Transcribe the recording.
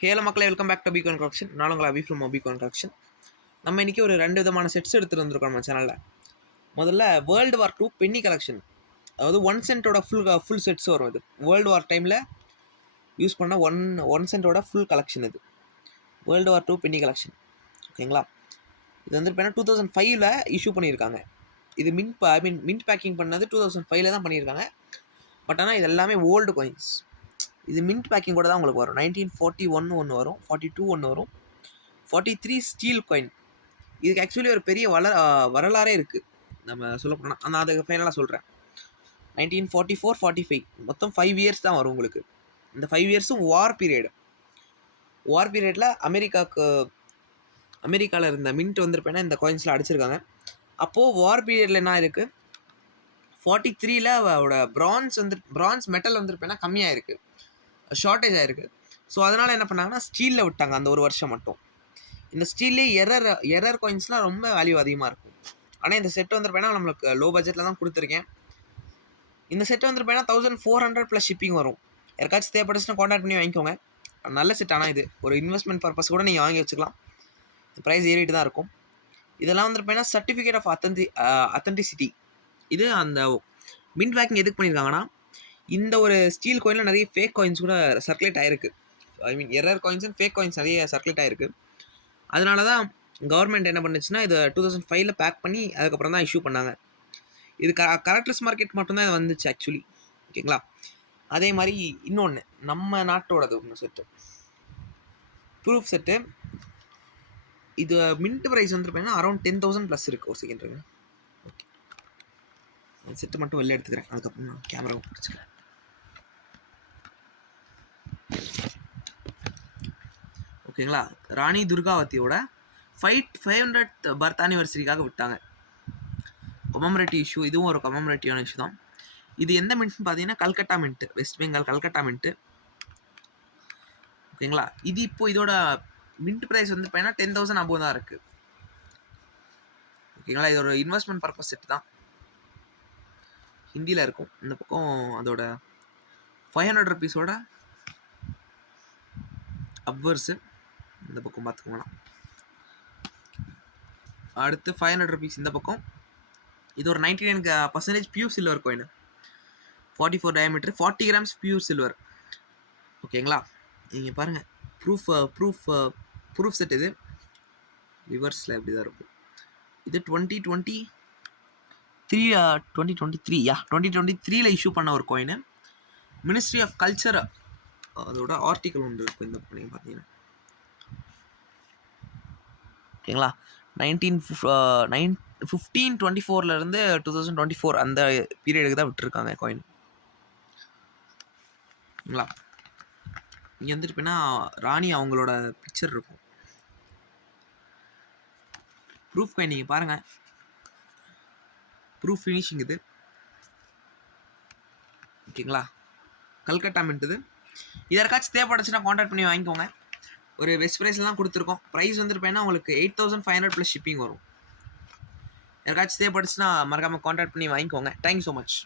Hello மக்களே, welcome back to பிகான் collection. நான் உங்களை அபி ஃப்ரம் பிகான் கலெக்ஷன். நம்ம இன்றைக்கி ஒரு 2 விதமான செட்ஸ் எடுத்துகிட்டு வந்திருக்கோம் நம்ம சேனலில். முதல்ல வேர்ல்டு வார் 2 பென்னி கலெக்ஷன், அதாவது 1 சென்ட்டோட ஃபுல் செட்ஸ் வரும். இது வேர்ல்டு வார் டைமில் யூஸ் பண்ண ஒன் சென்ட்டோட ஃபுல் கலெக்ஷன். இது வேர்ல்டு வார் 2 பென்னி கலெக்ஷன். ஓகேங்களா? இது வந்து இப்போ 2005 இஷ்யூ பண்ணியிருக்காங்க. இது மின்ட் பேக்கிங் பண்ணது 2005 தான் பண்ணியிருக்காங்க. பட் ஆனால் இது எல்லாமே ஓல்டு காயின்ஸ். இது மின்ட் பேக்கிங் கூட தான் உங்களுக்கு வரும். 1941 ஒன்று வரும், 42 ஒன்று வரும், 43 ஸ்டீல் காயின். இதுக்கு ஆக்சுவலி ஒரு பெரிய வரலாறே இருக்குது. நம்ம சொல்ல போனால் நான் அதை ஃபைனலாக சொல்கிறேன். 1944, 45 மொத்தம் 5 இயர்ஸ் தான் வரும் உங்களுக்கு. இந்த 5 இயர்ஸும் வார் பீரியடில் அமெரிக்காவில் இருந்த மின்ட் வந்துருப்பேன்னா இந்த காயின்ஸில் அடிச்சிருக்காங்க. அப்போது வார் பீரியடில் என்ன இருக்குது, 43ல் அவரோட பிரான்ஸ் மெட்டல் வந்துருப்பேன்னா கம்மியாக இருக்குது, ஷார்ட்டேஜ் ஆகிருக்கு. ஸோ அதனால் என்ன பண்ணாங்கன்னா ஸ்டீலில் விட்டாங்க அந்த ஒரு வருஷம் மட்டும். இந்த ஸ்டீல்லே எரர் காயின்ஸ்லாம் ரொம்ப வேல்யூ அதிகமாக இருக்கும். ஆனால் இந்த செட் வந்துருப்பேன்னா நம்மளுக்கு லோ பட்ஜெட்டில் தான் கொடுத்துருக்கேன். இந்த செட் வந்துருப்பேன்னா 1400 ப்ளஸ் ஷிப்பிங் வரும். யாருக்காச்சும் தேவைப்பட்டுச்சுன்னா கான்டாக்ட் பண்ணி வாங்கிக்கோங்க. நல்ல செட். ஆனால் இது ஒரு இன்வெஸ்ட்மெண்ட் பர்பஸ் கூட நீங்கள் வாங்கி வச்சுக்கலாம். ப்ரைஸ் ஏறிட்டு தான் இருக்கும். இதெல்லாம் வந்துருப்பேன்னா சர்டிஃபிகேட் ஆஃப் அத்தன்டிசிட்டி. இது அந்த மின்ட் பேக்கிங் எதுக்கு பண்ணியிருக்காங்கன்னா, இந்த ஒரு ஸ்டீல் காயினில் நிறைய ஃபேக் காயின்ஸ் கூட சர்க்குலேட் ஆகிருக்கு. Error coins and fake coins நிறைய சர்க்குலேட் ஆகிருக்கு. அதனால தான் கவர்மெண்ட் என்ன பண்ணுச்சுன்னா இதை 2005 பேக் பண்ணி அதுக்கப்புறம் தான் இஷ்யூ பண்ணாங்க. இது கலெக்டர்ஸ் மார்க்கெட் மட்டும்தான் இது வந்துச்சு ஆக்சுவலி. ஓகேங்களா? அதே மாதிரி இன்னொன்று நம்ம நாட்டோடது ஒன்று செட்டு, ப்ரூஃப் செட்டு. இது மின்ட் ப்ரைஸ் வந்துருப்பேன்னா அரௌண்ட் 10,000 ப்ளஸ் இருக்குது. ஒரு செகண்ட் இருக்கு. ஓகே, செட்டு மட்டும் வெளில எடுத்துக்கிறேன், அதுக்கப்புறம் நான் கேமராவை பிடிச்சிக்கிறேன். ஓகேங்களா? ராணி துர்காவதியோட 500th பர்த் ஆனிவர்சரிக்காக விட்டாங்க. கொமமரேட்டிவ் இஷ்யூ. இதுவும் ஒரு கொமமரேட்டிவான இஷ்யூ தான். இது எந்த மின்ட்னு பார்த்தீங்கன்னா Calcutta mint, west Bengal Calcutta mint. ஓகேங்களா? இது இப்போ இதோட மின்ட் ப்ரைஸ் வந்து பார்த்தீங்கன்னா 10,000 அபோவ் தான் இருக்குது. ஓகேங்களா? இது ஒரு இன்வெஸ்ட்மெண்ட் பர்பஸ் செட் தான். ஹிந்தியில் இருக்கும். இந்த பக்கம் அதோட 500 ருபீஸோட அப்வர்ஸு இந்த பக்கம் பார்த்துக்கோங்கண்ணா. அடுத்து 500 ருபீஸ் இந்த பக்கம். இது ஒரு 99% pure silver coin, 44 diameter, 40 grams pure silver. ஓகேங்களா? நீங்கள் பாருங்கள், ப்ரூஃப் செட். இது ரிவர்ஸில் இப்படி தான் இருக்கும். இது 2023 இஷ்யூ பண்ண ஒரு காயின். மினிஸ்ட்ரி ஆஃப் கல்ச்சர் அதோட ஆர்டிக்கல் ஒன்று இருக்கும் இந்த பக்கம் பார்த்தீங்கன்னா. ஓகேங்களா? 1524 2024 அந்த பீரியடுக்கு தான் விட்டுருக்காங்க காயின். ஓகேங்களா? இங்கே வந்துட்டுப்பேன்னா ராணி அவங்களோட பிக்சர் இருக்கும். ப்ரூஃப் காயின் நீங்கள் பாருங்கள், ப்ரூஃப் ஃபினிஷிங் இது. ஓகேங்களா? கல்கட்டா மின்ட் இது. இதற்காச்சும் தேவைப்பட்டுச்சுன்னா கான்டாக்ட் பண்ணி வாங்கிக்கோங்க. ஒரு பெஸ்ட் ப்ரைஸில் தான் கொடுத்துருக்கோம். ப்ரைஸ் வந்துருப்பேன்னா உங்களுக்கு 8500 ப்ளஸ் ஷிப்பிங் வரும். யாருக்காச்சும் தேவைப்பட்டுச்சுன்னா மறக்காமல் கான்டாக்ட் பண்ணி வாங்கிக்கோங்க. Thank you so much.